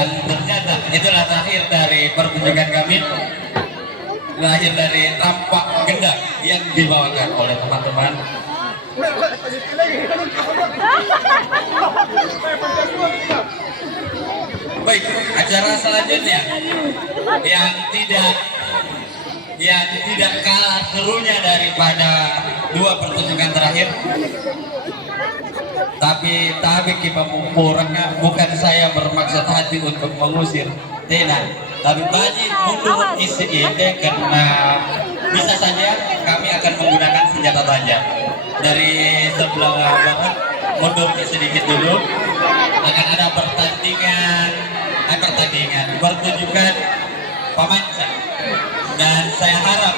Dan ternyata itulah terakhir dari pertunjukan kami, lahir dari tampak gendang yang dibawakan oleh teman-teman. Baik, acara selanjutnya yang tidak kalah serunya daripada dua pertunjukan terakhir. Tapi kita memurahkan, bukan saya bermaksud hati untuk mengusir, tidak. Tapi bagi mundur isi ini karena bisa saja kami akan menggunakan senjata tajam. Dari sebelah barat mundur sedikit dulu, akan ada pertandingan pertunjukan pemancar, dan saya harap